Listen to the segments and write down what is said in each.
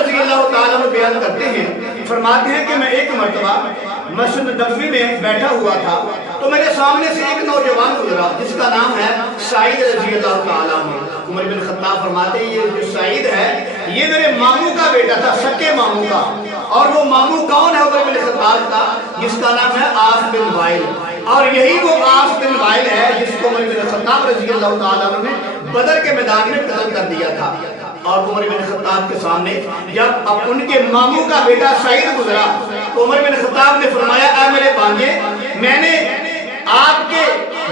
رضی اللہ تعالیٰ عنہ بیان کرتے ہیں، فرماتے ہیں کہ میں ایک مرتبہ مسجد نبوی میں بیٹھا ہوا تھا تو میرے سامنے سے ایک نوجوان گزرا جس کا نام ہے سعید رضی اللہ تعالیٰ عنہ۔ عمر بن خطاب فرماتے ہیں یہ جو سعید ہے یہ میرے ماموں کا بیٹا تھا، سکے ماموں کا۔ اور وہ ماموں کون ہے عمر بن خطاب کا؟ جس کا نام ہے عاص بن وائل، اور یہی وہ عاص بن وائل ہے جس کو عمر بن خطاب رضی اللہ تعالیٰ عنہ نے بدر کے میدان میں قتل کر دیا تھا۔ اور عمر بن خطاب کے سامنے جب اب ان کے ماموں کا بیٹا سعید گزرا تو عمر بن خطاب نے فرمایا اے میرے بھانجے، میں نے آپ کے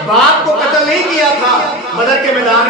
باپ کو قتل نہیں کیا تھا بدر کے میدان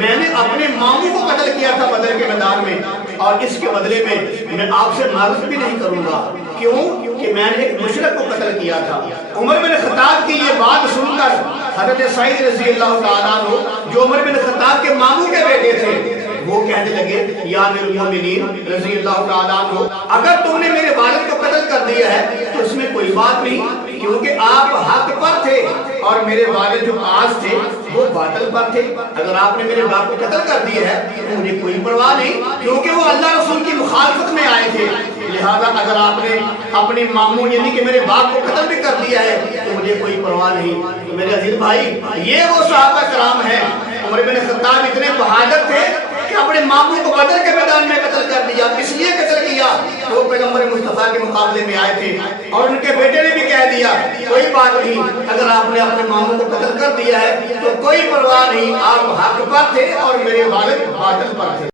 میں نے اپنے ماموں کو قتل کیا تھا بدر کے میدان میں، اور اس کے بدلے میں آپ سے معذرت بھی نہیں کروں گا۔ کیوں کہ میں نے ایک مشرک کو قتل کیا تھا۔ عمر بن خطاب کی یہ بات سن کر حضرت سعید رضی اللہ تعالیٰ عنہ جو عمر بن خطاب کے ماموں کے بیٹے تھے وہ کہنے لگے یا امیر المومنین رضی اللہ تعالیٰ عنہ، اگر تم نے میرے والد کو قتل کر دیا ہے تو اس میں کوئی بات نہیں، کیونکہ آپ حق پر تھے اور میرے والد جو عاص تھے وہ باطل پر تھے۔ اگر آپ نے میرے باپ کو قتل کر دیا ہے تو مجھے کوئی پرواہ نہیں، کیونکہ وہ اللہ رسول کی مخالفت میں آئے تھے۔ لہذا اگر آپ نے اپنے ماموں یعنی کہ میرے باپ کو قتل بھی کر دیا ہے تو مجھے کوئی پرواہ نہیں۔ تو میرے عزیز بھائی، یہ وہ صحابہ کرام ہیں۔ عمر بن خطاب اتنے بہادر تھے کہ اپنے ماموں کو بدر کے میدان میں قتل کر دیا۔ اس لیے قتل کیا کہ وہ پیغمبر مصطفیٰ کے مقابلے میں آئے تھے، اور ان کے بیٹے نے بھی کہہ دیا کوئی بات نہیں، اگر آپ نے اپنے ماموں کو قتل کر دیا ہے تو کوئی پرواہ نہیں، آپ حق پر تھے اور میرے والد باطل پر تھے۔